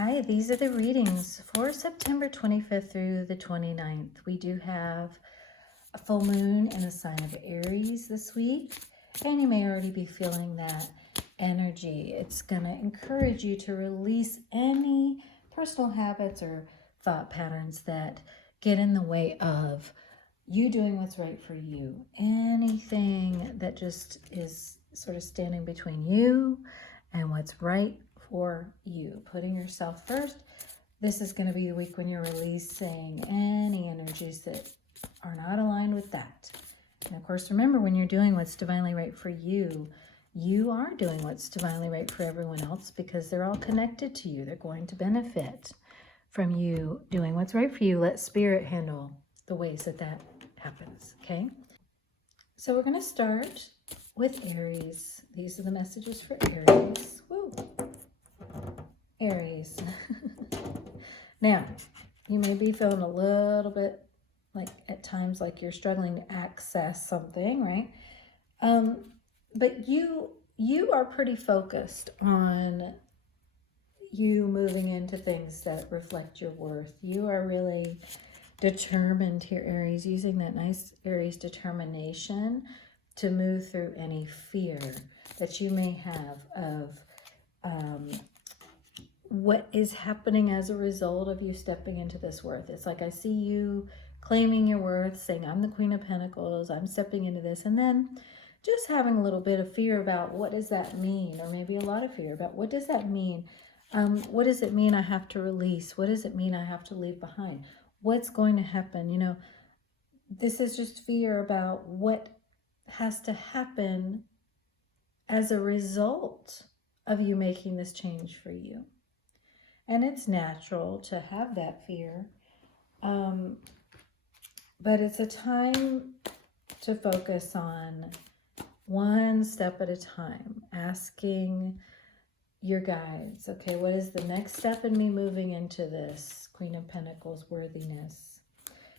Hi, these are the readings for September 25th through the 29th. We do have a full moon in the sign of Aries this week, and you may already be feeling that energy. It's going to encourage you to release any personal habits or thought patterns that get in the way of you doing what's right for you. Anything that just is sort of standing between you and what's right for you, putting yourself first. This is going to be the week when you're releasing any energies that are not aligned with that. And of course, remember, when you're doing what's divinely right for you, you are doing what's divinely right for everyone else, because they're all connected to you. They're going to benefit from you doing what's right for you. Let spirit handle the ways that that happens, okay? So we're going to start with Aries. These are the messages for Aries. Woo! Aries. Now, you may be feeling a little bit like at times like you're struggling to access something, right? But you are pretty focused on you moving into things that reflect your worth. You are really determined here, Aries, using that nice Aries determination to move through any fear that you may have of what is happening as a result of you stepping into this worth. It's like I see you claiming your worth, saying, I'm the Queen of Pentacles, I'm stepping into this, and then just having a little bit of fear about what does that mean, or maybe a lot of fear about what does that mean? What does it mean I have to release? What does it mean I have to leave behind? What's going to happen? You know, this is just fear about what has to happen as a result of you making this change for you. And it's natural to have that fear. But it's a time to focus on one step at a time, asking your guides, okay, what is the next step in me moving into this Queen of Pentacles worthiness?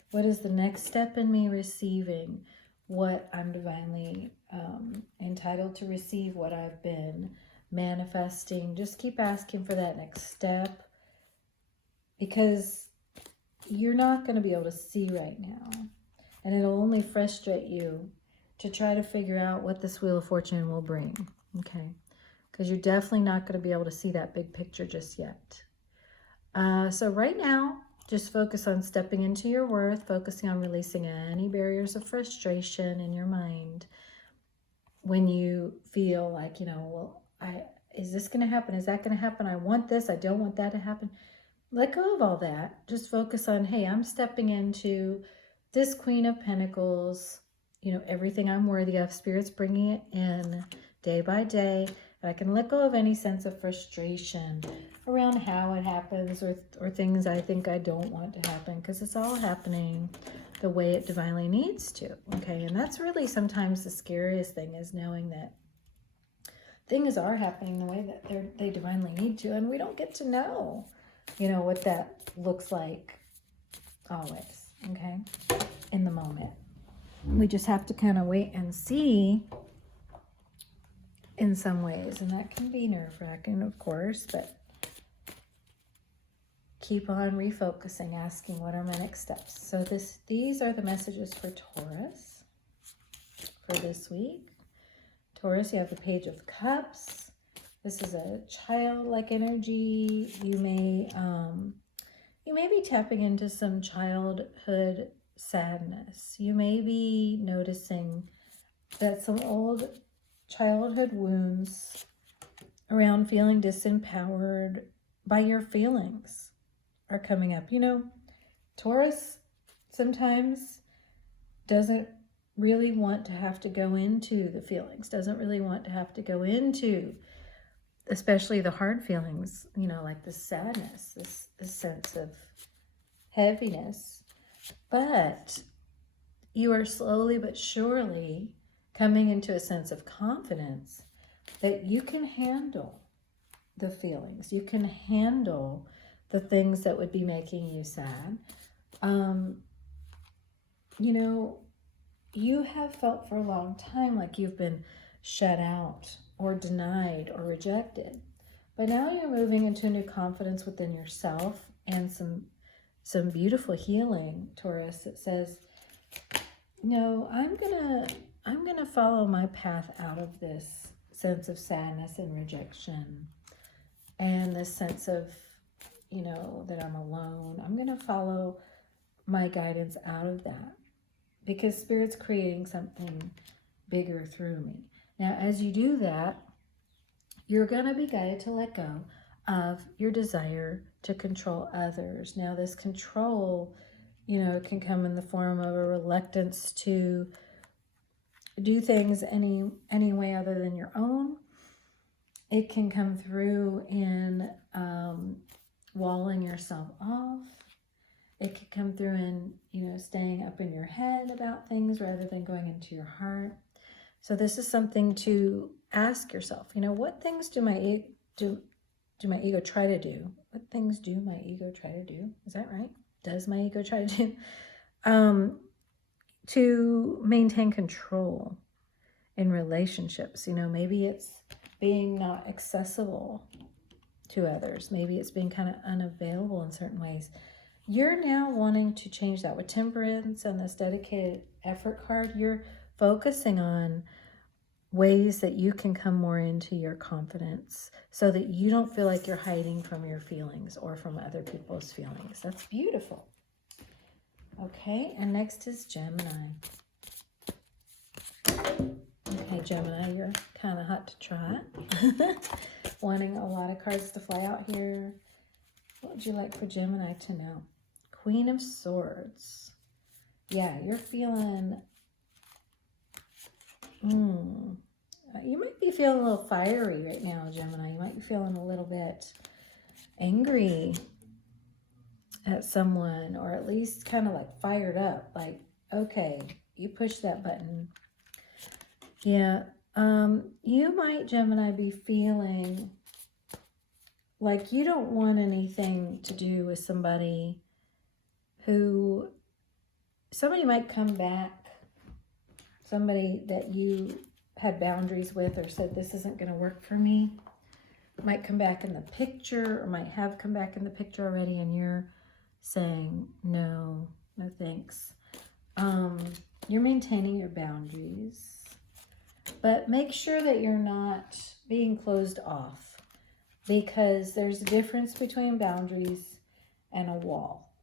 What is the next step in me receiving what I'm divinely entitled to receive, what I've been manifesting? Just keep asking for that next step, because you're not going to be able to see right now. And it'll only frustrate you to try to figure out what this Wheel of Fortune will bring, okay? Because you're definitely not going to be able to see that big picture just yet. So right now, just focus on stepping into your worth, focusing on releasing any barriers of frustration in your mind. When you feel like, you know, well, is this going to happen? Is that going to happen? I want this. I don't want that to happen. Let go of all that. Just focus on, hey, I'm stepping into this Queen of Pentacles, you know, everything I'm worthy of. Spirit's bringing it in day by day. And I can let go of any sense of frustration around how it happens, or things I think I don't want to happen, because it's all happening the way it divinely needs to, okay? And that's really sometimes the scariest thing, is knowing that things are happening the way that they divinely need to, and we don't get to know, you know, what that looks like always, okay, in the moment. We just have to kind of wait and see in some ways, and that can be nerve-wracking, of course, but keep on refocusing, asking, what are my next steps? So these are the messages for Taurus for this week. Taurus, you have the Page of Cups. This is a childlike energy. You may be tapping into some childhood sadness. You may be noticing that some old childhood wounds around feeling disempowered by your feelings are coming up. You know, Taurus sometimes doesn't really want to have to go into the feelings, doesn't really want to have to go into especially the hard feelings, you know, like the sadness, this sense of heaviness. But you are slowly but surely coming into a sense of confidence that you can handle the feelings. You can handle the things that would be making you sad. You know, you have felt for a long time like you've been shut out or denied or rejected. But now you're moving into a new confidence within yourself and some beautiful healing, Taurus. It says, no, I'm gonna follow my path out of this sense of sadness and rejection and this sense of, you know, that I'm alone. I'm gonna follow my guidance out of that because Spirit's creating something bigger through me. Now, as you do that, you're gonna be guided to let go of your desire to control others. Now, this control, you know, can come in the form of a reluctance to do things any way other than your own. It can come through in walling yourself off. It can come through in, you know, staying up in your head about things rather than going into your heart. So this is something to ask yourself, you know, what things do my ego try to do? What things do my ego try to do? Is that right? Does my ego try to do? To maintain control in relationships. You know, maybe it's being not accessible to others. Maybe it's being kind of unavailable in certain ways. You're now wanting to change that with Temperance and this dedicated effort card. You're focusing on ways that you can come more into your confidence so that you don't feel like you're hiding from your feelings or from other people's feelings. That's beautiful. Okay, and next is Gemini. Okay, Gemini, you're kind of hot to trot. Wanting a lot of cards to fly out here. What would you like for Gemini to know? Queen of Swords. Yeah, you're feeling... you might be feeling a little fiery right now, Gemini. You might be feeling a little bit angry at someone, or at least kind of like fired up. Like, okay, you push that button. Yeah, you might, Gemini, be feeling like you don't want anything to do with somebody might come back, somebody that you had boundaries with or said this isn't going to work for me, might come back in the picture or might have come back in the picture already, and you're saying no thanks. You're maintaining your boundaries, but make sure that you're not being closed off, because there's a difference between boundaries and a wall,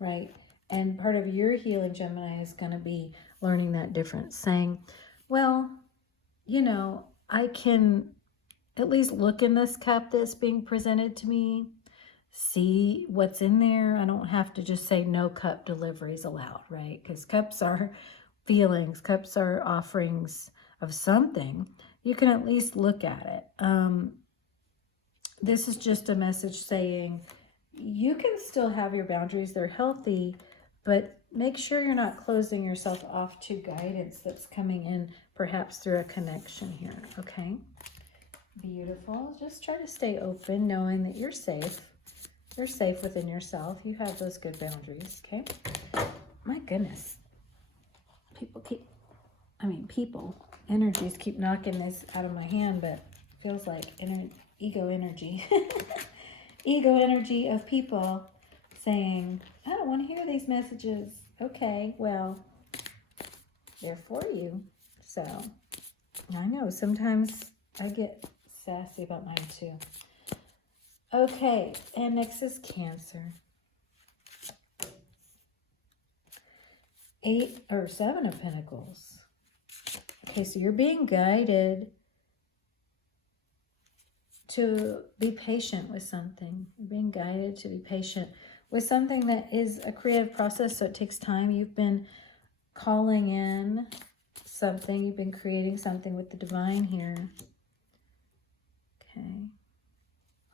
right? And part of your healing, Gemini, is going to be learning that difference, saying, well, you know, I can at least look in this cup that's being presented to me, see what's in there. I don't have to just say no cup deliveries allowed, right? Because cups are feelings, cups are offerings of something. You can at least look at it. This is just a message saying you can still have your boundaries. They're healthy, but make sure you're not closing yourself off to guidance that's coming in, perhaps through a connection here, okay? Beautiful. Just try to stay open, knowing that you're safe. You're safe within yourself. You have those good boundaries, okay? My goodness. Energies keep knocking this out of my hand, but it feels like ego energy. Ego energy of people saying, I don't want to hear these messages. Okay, well, they're for you. So, I know sometimes I get sassy about mine too. Okay, and next is Cancer. 7 of Pentacles. Okay, so you're being guided to be patient with something. You're being guided to be patient with something that is a creative process, so it takes time. You've been calling in something. You've been creating something with the divine here. Okay.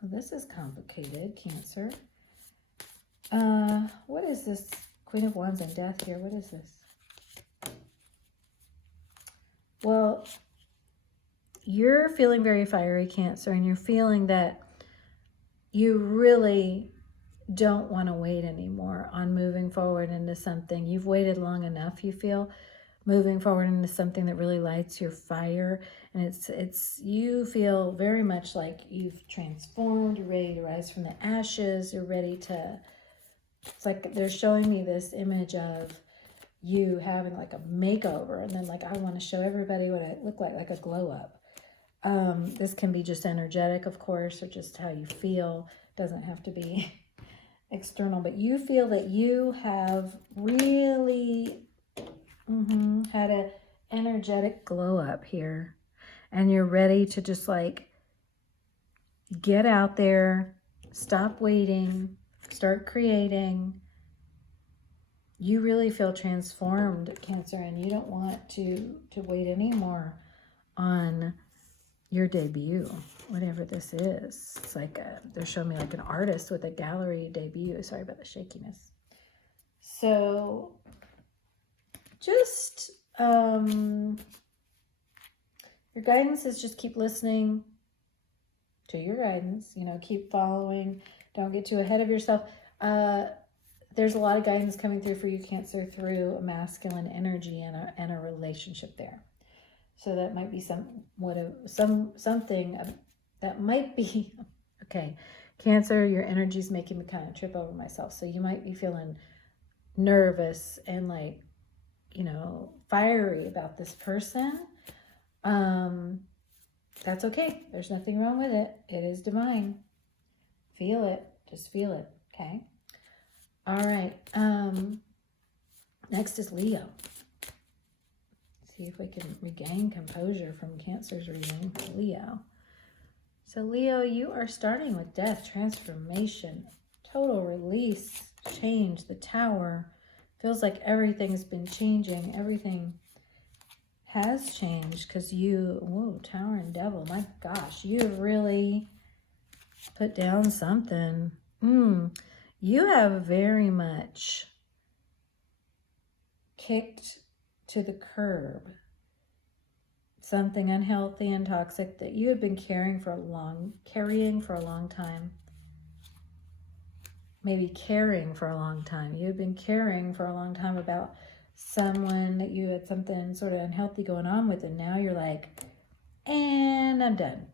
Well, this is complicated, Cancer. What is this? Queen of Wands and Death here. What is this? Well, you're feeling very fiery, Cancer, and you're feeling that you really don't want to wait anymore on moving forward into something. You've waited long enough, you feel, moving forward into something that really lights your fire. And it's you feel very much like you've transformed. You're ready to rise from the ashes. You're ready to, it's like they're showing me this image of you having like a makeover, and then like I want to show everybody what I look like a glow up. This can be just energetic, of course, or just how you feel. Doesn't have to be external, but you feel that you have really had an energetic glow up here, and you're ready to just like get out there, stop waiting, start creating. You really feel transformed, Cancer, and you don't want to wait anymore on your debut, whatever this is. It's like they're showing me like an artist with a gallery debut. Sorry about the shakiness. So just your guidance is just keep listening to your guidance, you know, keep following, don't get too ahead of yourself. There's a lot of guidance coming through for you, Cancer, through a masculine energy and a relationship there. So that might be something that might be, okay, Cancer, your energy is making me kind of trip over myself. So you might be feeling nervous and like, you know, fiery about this person. That's okay. There's nothing wrong with it. It is divine. Feel it. Just feel it. Okay. All right. Next is Leo. See if we can regain composure from Cancer's reading for Leo. So Leo, you are starting with death, transformation, total release, change, the Tower. Feels like everything's been changing. Everything has changed because you, whoa, Tower and Devil, my gosh, you really put down something. You have very much kicked to the curb something unhealthy and toxic that you had been carrying for a long time. Maybe caring for a long time. You had been caring for a long time about someone that you had something sort of unhealthy going on with, and now you're like, and I'm done.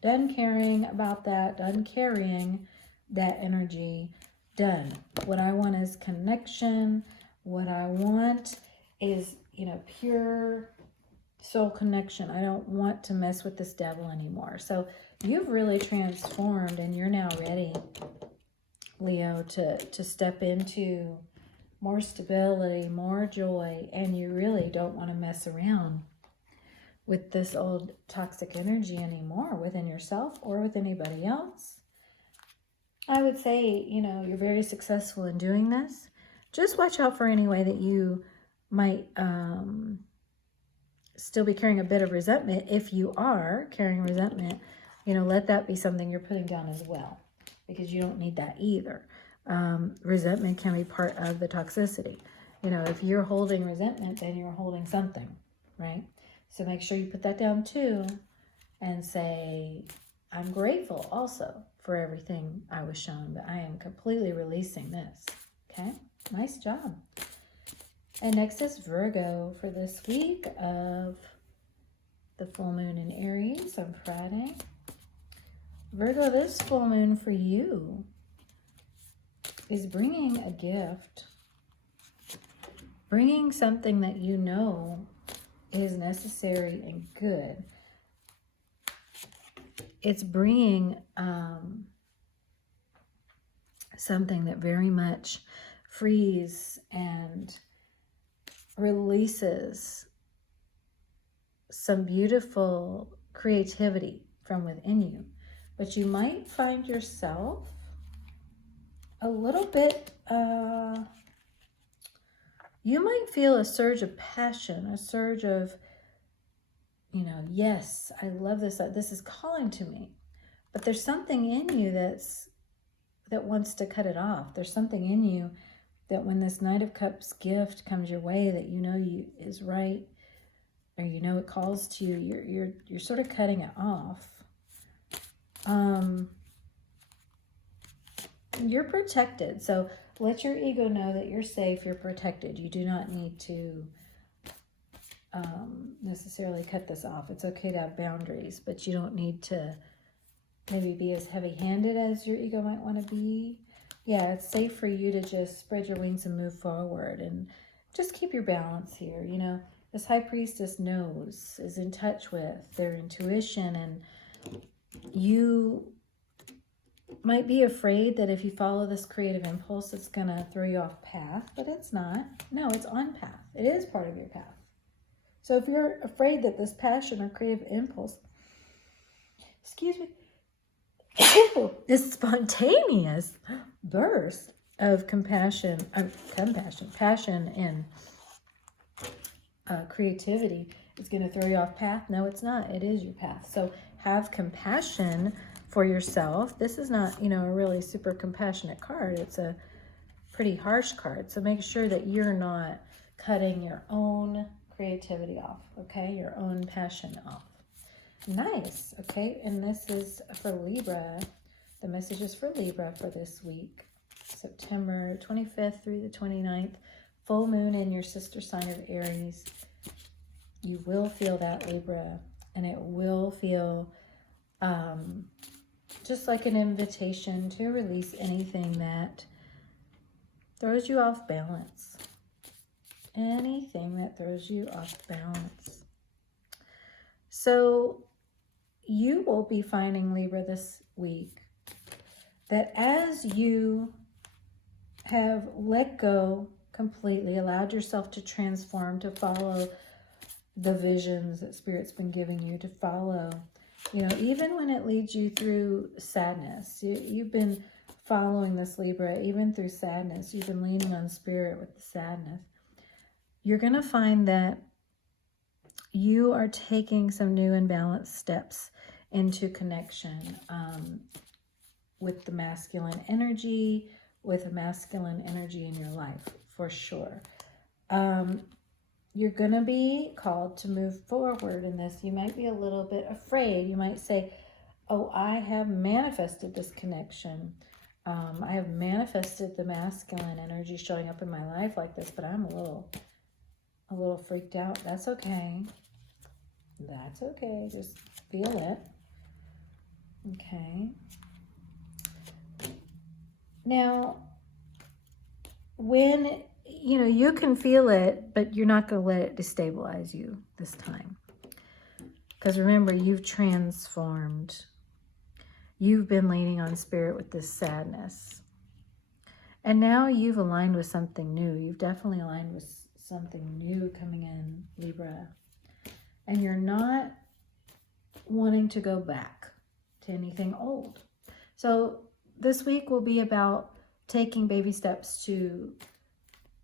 Done caring about that, done carrying that energy, done. What I want is connection. What I want is, you know, pure soul connection. I don't want to mess with this devil anymore. So you've really transformed, and you're now ready, Leo, to step into more stability, more joy, and you really don't want to mess around with this old toxic energy anymore within yourself or with anybody else. I would say, you know, you're very successful in doing this. Just watch out for any way that you might still be carrying a bit of resentment. If you are carrying resentment, you know, let that be something you're putting down as well, because you don't need that either. Resentment can be part of the toxicity. You know, if you're holding resentment, then you're holding something, right? So make sure you put that down too and say, I'm grateful also for everything I was shown, but I am completely releasing this. Okay, nice job. And next is Virgo for this week of the full moon in Aries on Friday. Virgo, this full moon for you is bringing a gift, bringing something that you know is necessary and good. It's bringing something that very much frees and releases some beautiful creativity from within you. But you might find yourself a little bit, you might feel a surge of passion, a surge of, you know, yes, I love this. This is calling to me. But there's something in you that wants to cut it off. There's something in you that when this Knight of Cups gift comes your way that you know is right, or you know it calls to you, you're sort of cutting it off. You're protected. So let your ego know that you're safe, you're protected. You do not need to necessarily cut this off. It's okay to have boundaries, but you don't need to maybe be as heavy-handed as your ego might want to be. Yeah, it's safe for you to just spread your wings and move forward and just keep your balance here. You know, this high priestess knows, is in touch with their intuition, and you might be afraid that if you follow this creative impulse, it's going to throw you off path, but it's not. No, it's on path. It is part of your path. So if you're afraid that this passion or creative impulse, excuse me, this spontaneous burst of passion, and creativity is going to throw you off path. No, it's not. It is your path. So have compassion for yourself. This is not, you know, a really super compassionate card. It's a pretty harsh card. So make sure that you're not cutting your own creativity off, okay? Your own passion off. Nice, okay? And this is for Libra. The message is for Libra for this week, September 25th through the 29th. Full moon in your sister sign of Aries. You will feel that, Libra, and it will feel just like an invitation to release anything that throws you off balance. Anything that throws you off balance. So you will be finding, Libra, this week that as you have let go completely, allowed yourself to transform, to follow the visions that Spirit's been giving you, to follow, you know, even when it leads you through sadness, you've been following this, Libra, even through sadness. You've been leaning on Spirit with the sadness. You're going to find that you are taking some new and balanced steps into connection with the masculine energy, with a masculine energy in your life, for sure. You're going to be called to move forward in this. You might be a little bit afraid. You might say, oh, I have manifested this connection. I have manifested the masculine energy showing up in my life like this, but I'm a little freaked out. That's okay. That's okay. Just feel it. Okay. Now, when, you know, you can feel it, but you're not going to let it destabilize you this time. Because remember, you've transformed. You've been leaning on Spirit with this sadness. And now you've aligned with something new. You've definitely aligned with something new coming in, Libra. And you're not wanting to go back to anything old. So this week will be about taking baby steps to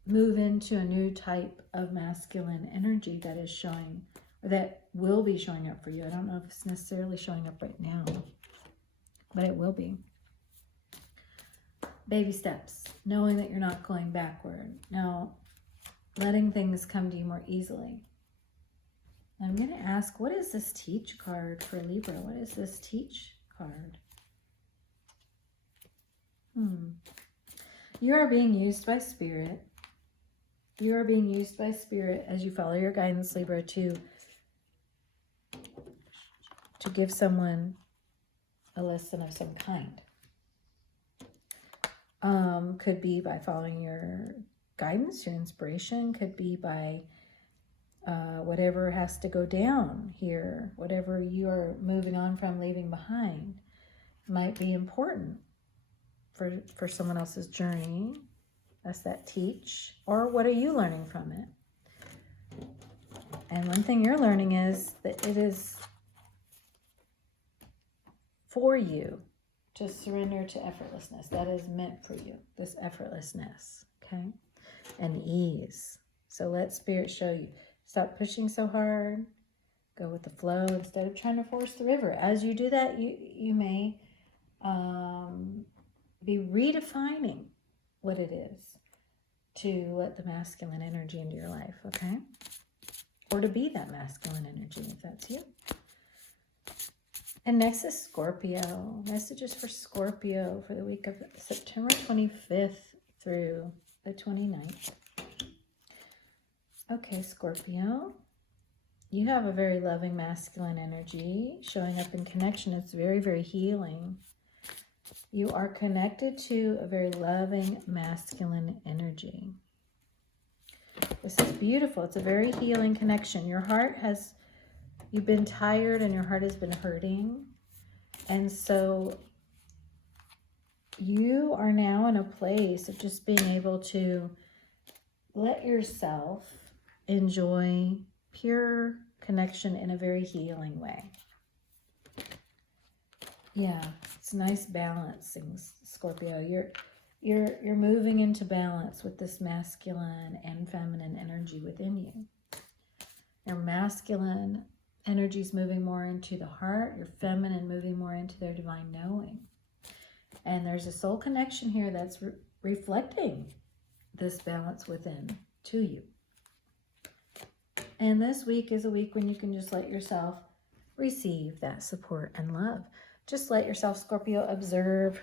move into a new type of masculine energy that is showing, or that will be showing up for you. I don't know if it's necessarily showing up right now, but it will be. Baby steps, knowing that you're not going backward. Now, letting things come to you more easily. I'm going to ask, what is this teach card for Libra? What is this teach card? You are being used by Spirit. You are being used by Spirit as you follow your guidance, Libra, to give someone a lesson of some kind. Could be by following your guidance, your inspiration. Could be by whatever has to go down here, whatever you are moving on from, leaving behind, might be important for someone else's journey. That's that teach. Or what are you learning from it? And one thing you're learning is that it is for you to surrender to effortlessness. That is meant for you, this effortlessness, okay? And ease. So let Spirit show you. Stop pushing so hard. Go with the flow instead of trying to force the river. As you do that, you may be redefining what it is to let the masculine energy into your life, okay? Or to be that masculine energy, if that's you. And next is Scorpio. Messages for Scorpio for the week of September 25th through the 29th. Okay, Scorpio. You have a very loving masculine energy showing up in connection. It's very, very healing. You are connected to a very loving masculine energy. This is beautiful. It's a very healing connection. Your heart has, you've been tired and your heart has been hurting. And so you are now in a place of just being able to let yourself enjoy pure connection in a very healing way. Yeah, it's nice balancing, Scorpio. You're moving into balance with this masculine and feminine energy within you. Your masculine energy is moving more into the heart, your feminine moving more into their divine knowing. And there's a soul connection here that's reflecting this balance within to you. And this week is a week when you can just let yourself receive that support and love. Just let yourself, Scorpio, observe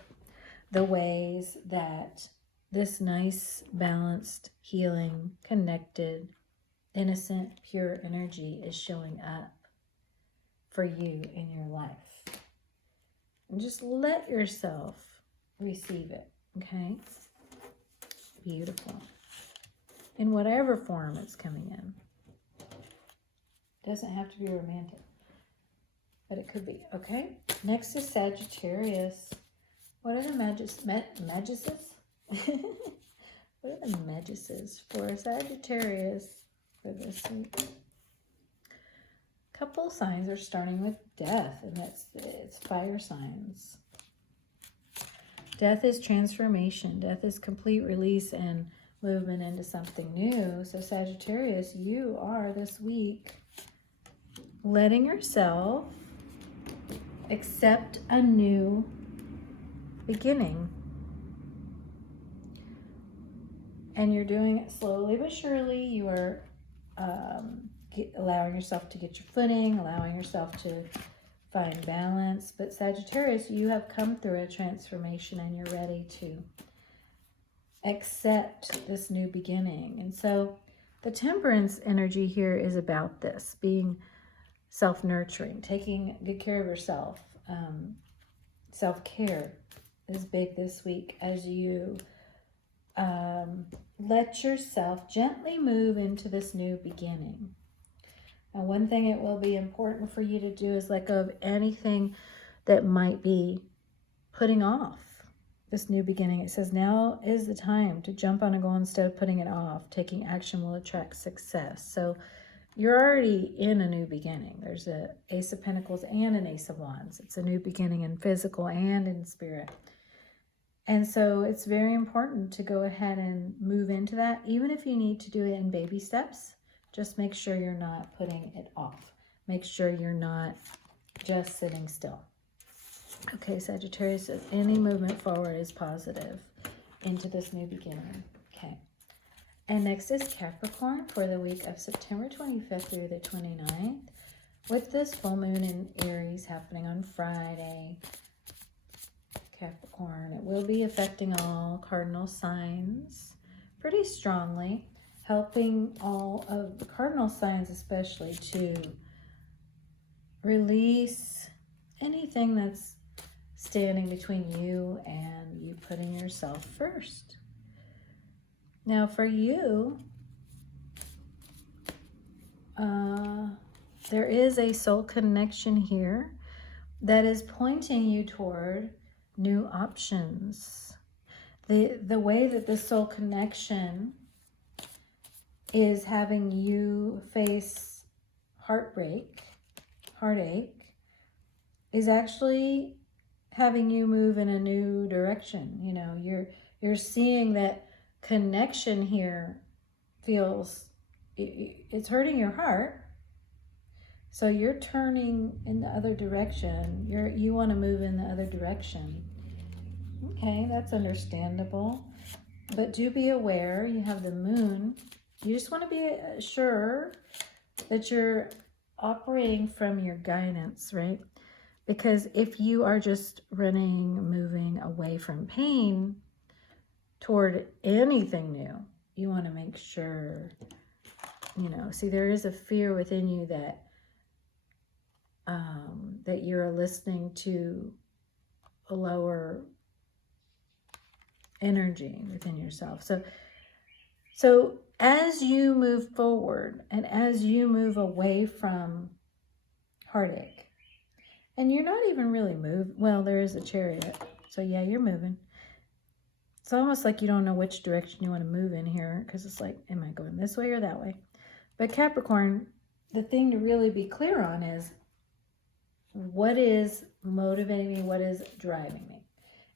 the ways that this nice, balanced, healing, connected, innocent, pure energy is showing up for you in your life. And just let yourself receive it, okay? Beautiful. In whatever form it's coming in. Doesn't have to be romantic, but it could be, okay? Next is Sagittarius. What are the Maguses? What are the Maguses for Sagittarius for this week? Couple signs are starting with death, and it's fire signs. Death is transformation. Death is complete release and movement into something new. So Sagittarius, you are this week letting yourself accept a new beginning. And you're doing it slowly but surely. You are allowing yourself to get your footing, allowing yourself to find balance. But Sagittarius, you have come through a transformation and you're ready to accept this new beginning. And so the Temperance energy here is about this, being self-nurturing, taking good care of yourself. Self-care is big this week as you let yourself gently move into this new beginning. And one thing it will be important for you to do is let go of anything that might be putting off this new beginning. It says now is the time to jump on a goal instead of putting it off. Taking action will attract success. So you're already in a new beginning. There's an Ace of Pentacles and an Ace of Wands. It's a new beginning in physical and in spirit. And so it's very important to go ahead and move into that. Even if you need to do it in baby steps, just make sure you're not putting it off. Make sure you're not just sitting still. Okay, Sagittarius, if any movement forward is positive into this new beginning. Okay. And next is Capricorn for the week of September 25th through the 29th. With this full moon in Aries happening on Friday, Capricorn, it will be affecting all cardinal signs pretty strongly, helping all of the cardinal signs especially to release anything that's standing between you and you putting yourself first. Now for you, there is a soul connection here that is pointing you toward new options. The way that the soul connection is having you face heartache, is actually having you move in a new direction. You know, you're seeing that connection here feels, it's hurting your heart. So you're turning in the other direction. You want to move in the other direction. Okay, that's understandable. But do be aware, you have the moon. You just want to be sure that you're operating from your guidance, right? Because if you are just moving away from pain toward anything new, you want to make sure You know, see, there is a fear within you that that you're listening to a lower energy within yourself. So as you move forward and as you move away from heartache, and you're not even really moving, well, there is a Chariot, so yeah, you're moving. It's almost like you don't know which direction you want to move in here, because it's like, am I going this way or that way? But Capricorn, the thing to really be clear on is, what is motivating me? What is driving me?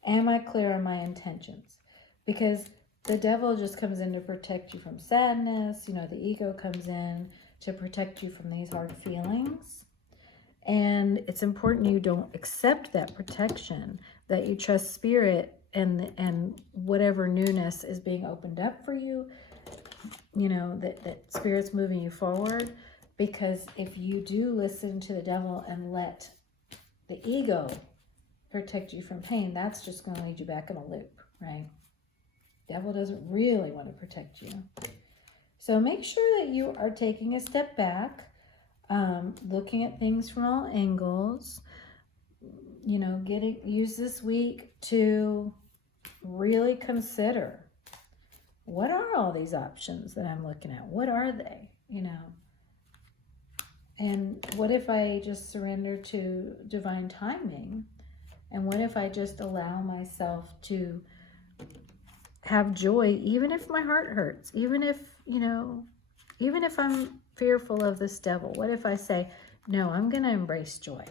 Am I clear on my intentions? Because the devil just comes in to protect you from sadness. You know, the ego comes in to protect you from these hard feelings. And it's important you don't accept that protection, that you trust spirit and whatever newness is being opened up for you, you know, that spirit's moving you forward. Because if you do listen to the devil and let the ego protect you from pain, that's just going to lead you back in a loop, right? Devil doesn't really want to protect you. So make sure that you are taking a step back, looking at things from all angles. You know, use this week to really consider, what are all these options that I'm looking at? What are they? You know, and what if I just surrender to divine timing? And what if I just allow myself to have joy, even if my heart hurts, even if, you know, even if I'm fearful of this devil? What if I say, no, I'm going to embrace joy,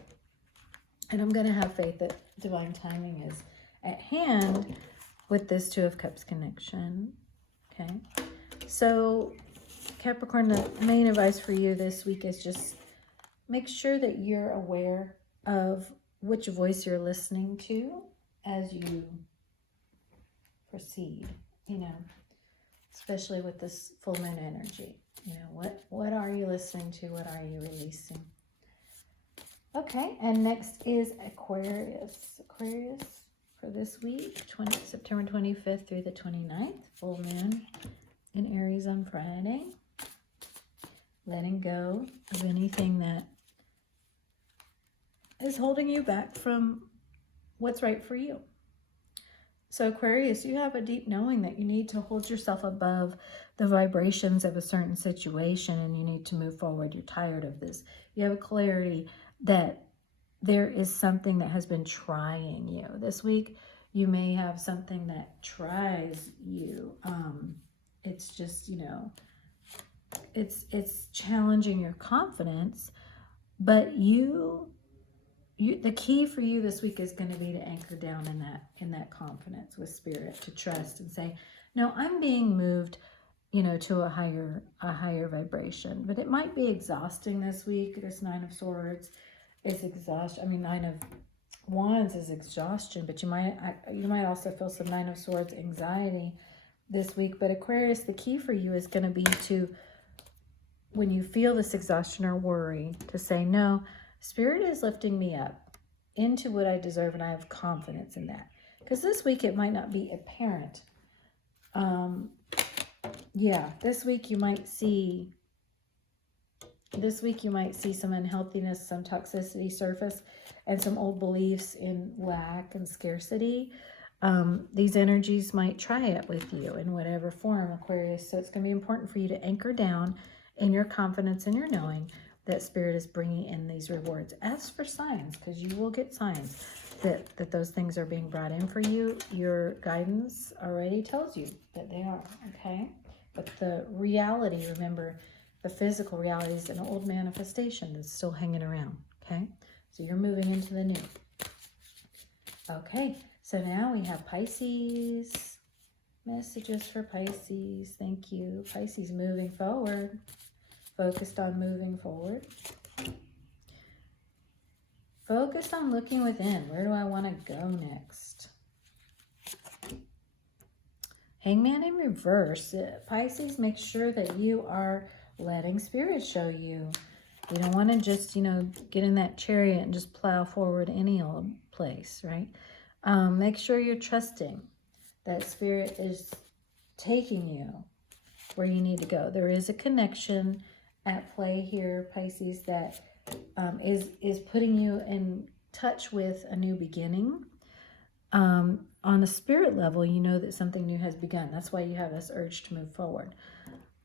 and I'm going to have faith that divine timing is at hand with this Two of Cups connection? Okay. So Capricorn, the main advice for you this week is just make sure that you're aware of which voice you're listening to as you proceed, you know, especially with this full moon energy. You know, what are you listening to? What are you releasing? Okay, and next is Aquarius. Aquarius for this week, September 25th through the 29th, full moon in Aries on Friday. Letting go of anything that is holding you back from what's right for you. So Aquarius, you have a deep knowing that you need to hold yourself above the vibrations of a certain situation, and you need to move forward. You're tired of this. You have a clarity that there is something that has been trying you. This week, you may have something that tries you. It's just, you know, it's challenging your confidence, but the key for you this week is going to be to anchor down in that confidence with spirit, to trust and say, no, I'm being moved, you know, to a higher vibration. But it might be exhausting this week. This Nine of Swords is exhaustion. I mean, Nine of Wands is exhaustion, but you might also feel some Nine of Swords anxiety this week. But Aquarius, the key for you is going to be to, when you feel this exhaustion or worry, to say, no, Spirit is lifting me up into what I deserve, and I have confidence in that. Because this week it might not be apparent. This week you might see some unhealthiness, some toxicity surface, and some old beliefs in lack and scarcity. These energies might try it with you in whatever form, Aquarius. So it's going to be important for you to anchor down in your confidence and your knowing that Spirit is bringing in these rewards. Ask for signs, because you will get signs that those things are being brought in for you. Your guidance already tells you that they are, okay? But the reality, remember, the physical reality is an old manifestation that's still hanging around, okay? So you're moving into the new. Okay, so now we have Pisces. Messages for Pisces. Thank you. Pisces moving forward. Focused on moving forward. Focused on looking within. Where do I want to go next? Hangman in reverse. Pisces, make sure that you are letting Spirit show you. You don't want to just, you know, get in that chariot and just plow forward any old place, right? Make sure you're trusting that Spirit is taking you where you need to go. There is a connection at play here, Pisces, that is putting you in touch with a new beginning. On a spirit level, you know that something new has begun. That's why you have this urge to move forward.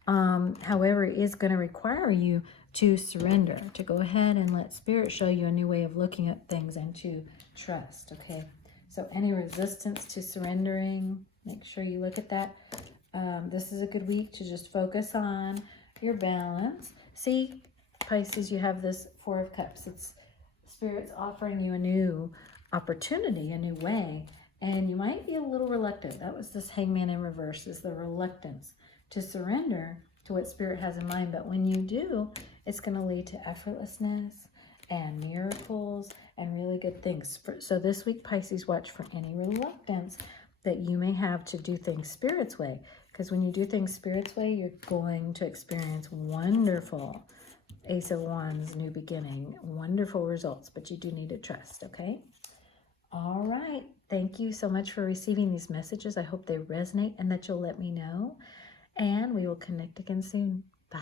However, it is going to require you to surrender, to go ahead and let Spirit show you a new way of looking at things and to trust, okay? So any resistance to surrendering, make sure you look at that. This is a good week to just focus on your balance. See, Pisces, you have this Four of Cups. It's Spirit's offering you a new opportunity, a new way, and you might be a little reluctant. That was this Hangman in reverse, is the reluctance to surrender to what Spirit has in mind. But when you do, it's going to lead to effortlessness and miracles and really good things. So this week, Pisces, watch for any reluctance that you may have to do things Spirit's way. Because when you do things Spirit's way, you're going to experience wonderful Ace of Wands, new beginning, wonderful results. But you do need to trust, okay? All right. Thank you so much for receiving these messages. I hope they resonate and that you'll let me know. And we will connect again soon. Bye.